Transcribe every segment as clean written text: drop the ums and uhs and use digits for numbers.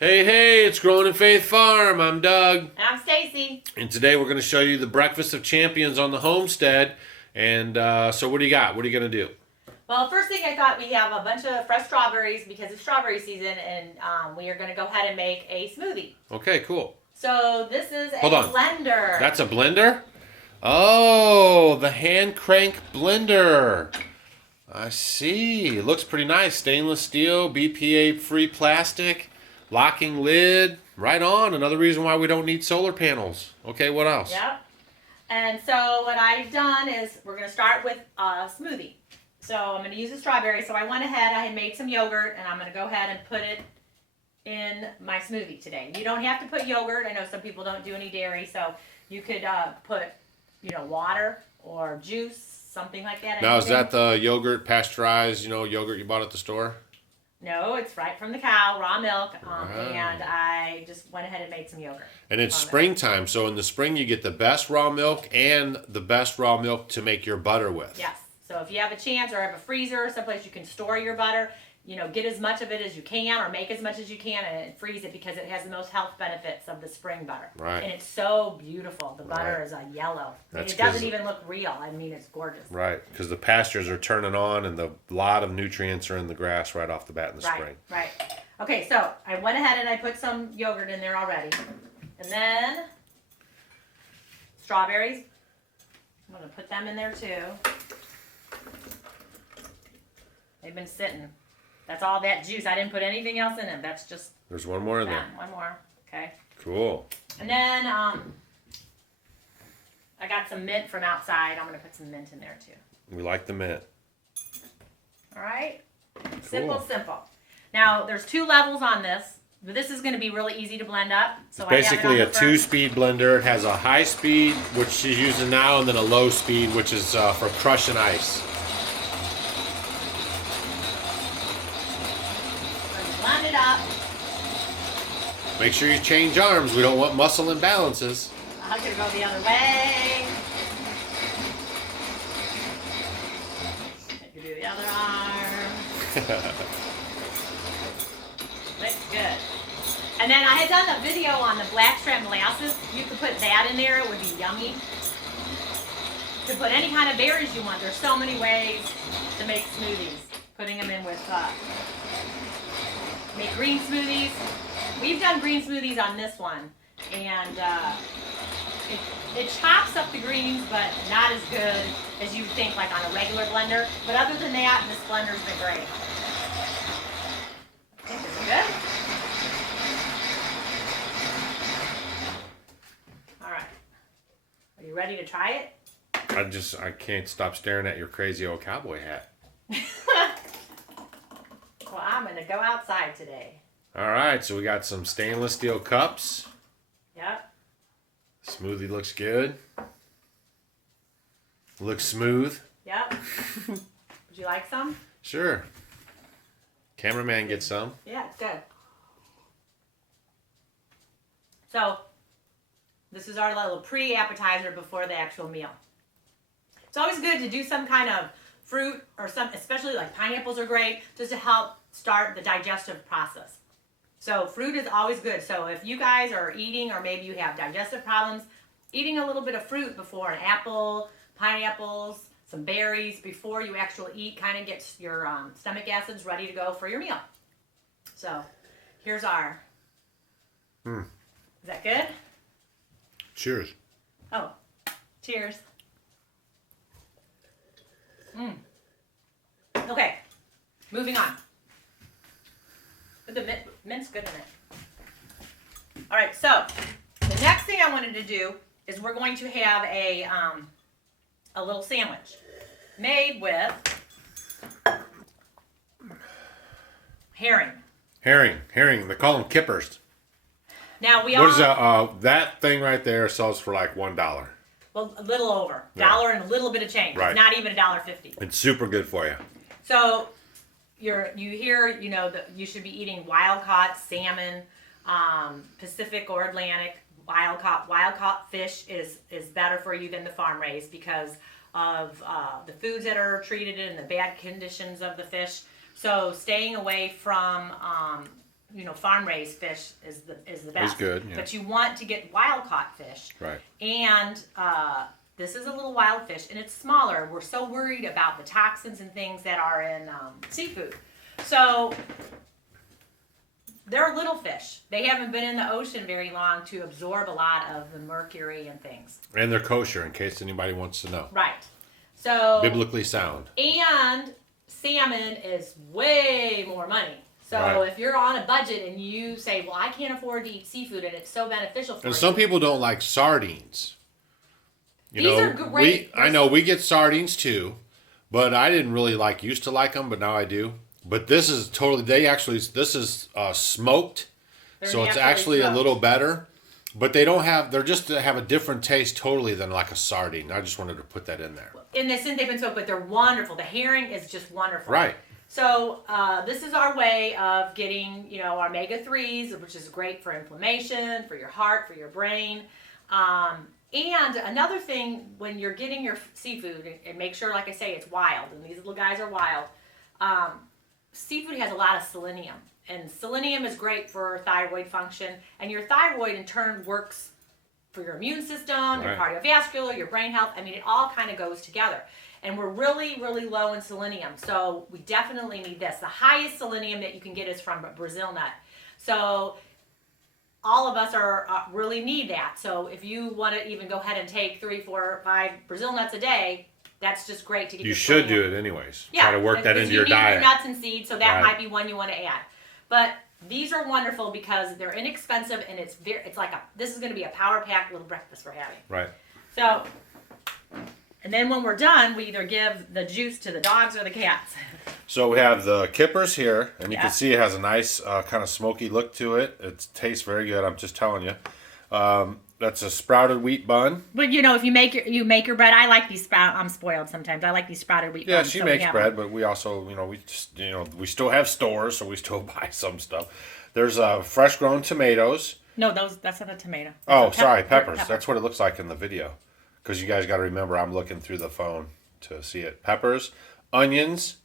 Hey, hey, it's Growing in Faith Farm. I'm Doug. And I'm Stacy. And today we're going to show you the breakfast of champions on the homestead. And so what do you got? What are you going to do? Well, first thing I thought we have a bunch of fresh strawberries because it's strawberry season, and we are going to go ahead and make a smoothie. Okay, cool. So this is Hold on. blender. That's a blender? Oh, the hand crank blender. I see. It looks pretty nice. Stainless steel, BPA-free plastic, locking lid. Right on. Another reason why we don't need solar panels. Okay, what else? Yep. And so what I've done is we're going to start with a smoothie. So I'm going to use the strawberry. So I went ahead, I had made some yogurt, and I'm going to go ahead and put it in my smoothie today. You don't have to put yogurt. I know some people don't do any dairy, so you could put, water or juice, something like that. Now, is that the yogurt, pasteurized, yogurt you bought at the store? No, it's right from the cow, raw milk, and I just went ahead and made some yogurt. And it's springtime, so in the spring you get the best raw milk and the best raw milk to make your butter with. Yes. So if you have a chance or have a freezer or someplace you can store your butter, get as much of it as you can or make as much as you can and freeze it because it has the most health benefits of the spring butter. Right. And it's so beautiful. The butter is a yellow. It doesn't even look real. I mean, it's gorgeous. Right, because the pastures are turning on and a lot of nutrients are in the grass right off the bat in the spring. Right. Okay, so I went ahead and I put some yogurt in there already. And then strawberries. I'm going to put them in there too. They've been sitting. That's all that juice. I didn't put anything else in them. That's just... There's one more in there. One more. Okay. Cool. And then I got some mint from outside. I'm going to put some mint in there too. We like the mint. All right. Cool. Simple. Now, there's 2 levels on this. But this is going to be really easy to blend up. So it's basically a 2-speed blender. It has a high speed, which she's using now, and then a low speed, which is for crushing ice. Blend it up. Make sure you change arms. We don't want muscle imbalances. I'm going to go the other way. You do the other arm. Looks good. And then I had done a video on the blackstrap molasses. You could put that in there. It would be yummy. You could put any kind of berries you want. There's so many ways to make smoothies. Putting them in with, make green smoothies. We've done green smoothies on this one. And it chops up the greens, but not as good as you would think like on a regular blender. But other than that, this blender's been great. I think it's good. All right. Are you ready to try it? I can't stop staring at your crazy old cowboy hat. Well, I'm going to go outside today. All right, so we got some stainless steel cups. Yep. Smoothie looks good. Looks smooth. Yep. Would you like some? Sure. Cameraman gets some. Yeah, it's good. So, this is our little pre-appetizer before the actual meal. It's always good to do some kind of fruit or some, especially like pineapples are great, just to help start the digestive process. So fruit is always good. So if you guys are eating or maybe you have digestive problems, eating a little bit of fruit before an apple, pineapples, some berries before you actually eat kind of gets your stomach acids ready to go for your meal. So here's our... Is that good? Cheers. Oh, cheers. Okay, moving on. The mint's good in it. All right, so the next thing I wanted to do is we're going to have a little sandwich made with herring. Herring. They call them kippers. Now What is that? That thing right there sells for like $1. Well, a little over. $1 and a little bit of change. Right. It's not even $1.50. It's super good for you. So you hear, that you should be eating wild-caught salmon, Pacific or Atlantic. Wild-caught fish is better for you than the farm-raised because of the foods that are treated and the bad conditions of the fish. So staying away from farm raised fish is the best. It's good, yeah. But you want to get wild caught fish. Right. And this is a little wild fish, and it's smaller. We're so worried about the toxins and things that are in seafood. So they're little fish. They haven't been in the ocean very long to absorb a lot of the mercury and things. And they're kosher, in case anybody wants to know. Right. So Biblically sound. And salmon is way more money. So Right. if you're on a budget and you say, well, I can't afford to eat seafood and it's so beneficial for And you. some people don't like sardines. These are great. I know we get sardines too, but I didn't really used to like them, but now I do. But this is totally, this is smoked, so it's actually a little better. But they have a different taste totally than like a sardine. I just wanted to put that in there. Since they've been smoked, but they're wonderful. The herring is just wonderful. Right. So this is our way of getting, our omega-3s, which is great for inflammation, for your heart, for your brain. And another thing, when you're getting your seafood, and make sure, like I say, it's wild, and these little guys are wild, seafood has a lot of selenium. And selenium is great for thyroid function, and your thyroid in turn works for your immune system, your cardiovascular, your brain health. I mean, it all kind of goes together. And we're really, really low in selenium, so we definitely need this. The highest selenium that you can get is from Brazil nut. So all of us really need that. So if you want to even go ahead and take 3, 4, 5 Brazil nuts a day, that's just great to get. You should do it anyways. Yeah, try to work that into your diet. You need your nuts and seeds, so that might be one you want to add. But these are wonderful because they're inexpensive, and it's like this is going to be a power packed little breakfast we're having. Right. So, and then when we're done, we either give the juice to the dogs or the cats. So we have the kippers here, and you can see it has a nice kind of smoky look to it. It tastes very good. I'm just telling you. That's a sprouted wheat bun. But if you make your bread, I like these I'm spoiled sometimes. I like these sprouted wheat buns. Yeah, she makes bread, but we also, we still have stores, so we still buy some stuff. There's fresh grown tomatoes. No, that's not a tomato. Sorry, peppers. That's what it looks like in the video. Because you guys got to remember, I'm looking through the phone to see it. Peppers, onions,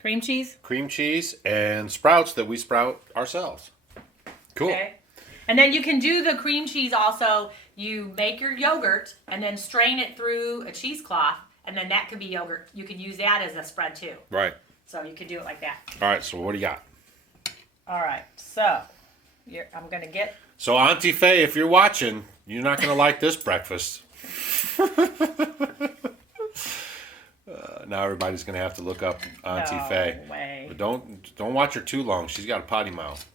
cream cheese, and sprouts that we sprout ourselves. Cool. Okay. And then you can do the cream cheese also. You make your yogurt and then strain it through a cheesecloth, and then that could be yogurt. You could use that as a spread too. Right. So you could do it like that. All right, so what do you got? All right, so I'm going to get... So Auntie Faye, if you're watching, you're not going to like this breakfast. Now everybody's going to have to look up Auntie Faye. Way. But don't watch her too long. She's got a potty mouth.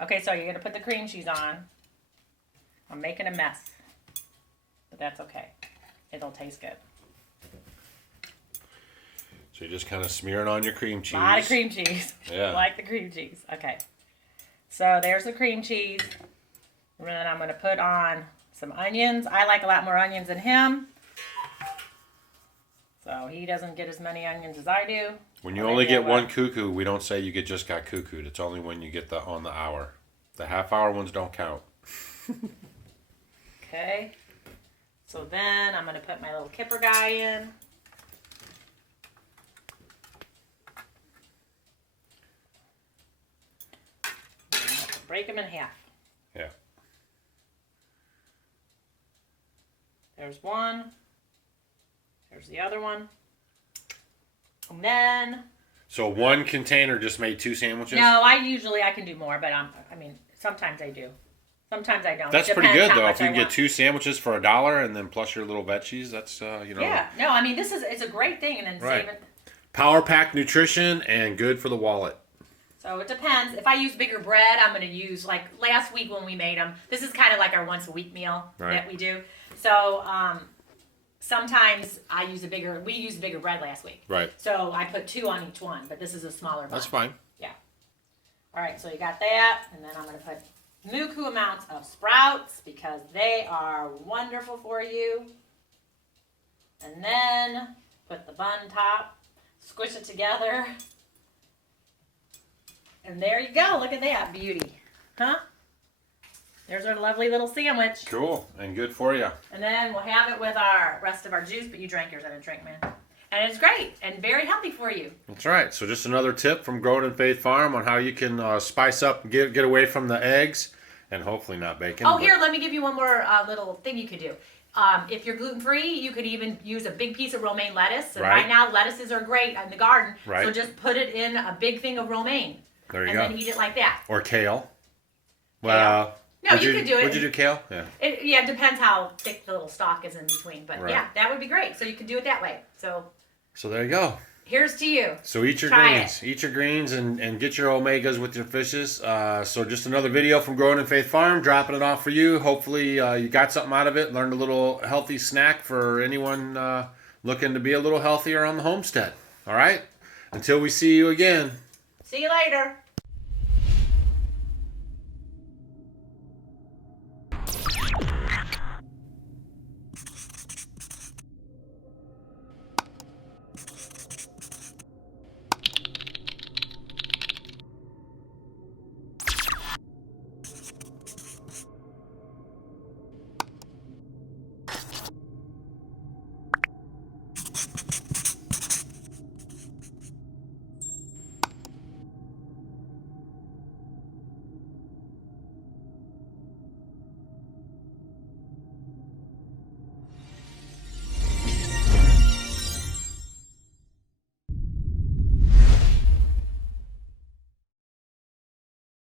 Okay, so you're going to put the cream cheese on. I'm making a mess. But that's okay. It'll taste good. So you're just kind of smearing on your cream cheese. A lot of cream cheese. Yeah. I like the cream cheese. Okay. So there's the cream cheese. And then I'm going to put on some onions. I like a lot more onions than him. So he doesn't get as many onions as I do. When you only get one cuckoo, we don't say you just got cuckooed. It's only when you get on the hour. The half-hour ones don't count. Okay. So then I'm going to put my little kipper guy in. Break them in half. Yeah. There's one. There's the other one. And then... So one container just made 2 sandwiches? No, I can do more, but sometimes I do. Sometimes I don't. That's pretty good, though. If you can get 2 sandwiches for $1 and then plus your little veggies, that's, Yeah. No, it's a great thing. And then save it. Power pack nutrition and good for the wallet. So it depends. If I use bigger bread, I'm going to use, like last week when we made them, this is kind of like our once a week meal that we do. So sometimes we used bigger bread last week. Right. So I put 2 on each one, but this is a smaller bun. That's fine. Yeah. All right, so you got that, and then I'm going to put buku amounts of sprouts because they are wonderful for you. And then put the bun top, squish it together. And there you go. Look at that beauty. Huh? There's our lovely little sandwich. Cool. And good for you. And then we'll have it with our rest of our juice, but you drank yours. I didn't drink, man. And it's great and very healthy for you. That's right. So just another tip from Growing in Faith Farm on how you can spice up and get away from the eggs and hopefully not bacon. Oh, here, let me give you one more little thing you could do. If you're gluten-free, you could even use a big piece of romaine lettuce. And right now, lettuces are great in the garden. Right. So just put it in a big thing of romaine. There you and go. And then eat it like that. Or kale. Well, no, you could do it. Would you do kale? Yeah. It depends how thick the little stalk is in between. But yeah, that would be great. So you could do it that way. So there you go. Here's to you. So eat your greens. Eat your greens and get your omegas with your fishes. So just another video from Growing in Faith Farm, dropping it off for you. Hopefully you got something out of it, learned a little healthy snack for anyone looking to be a little healthier on the homestead. All right? Until we see you again. See you later.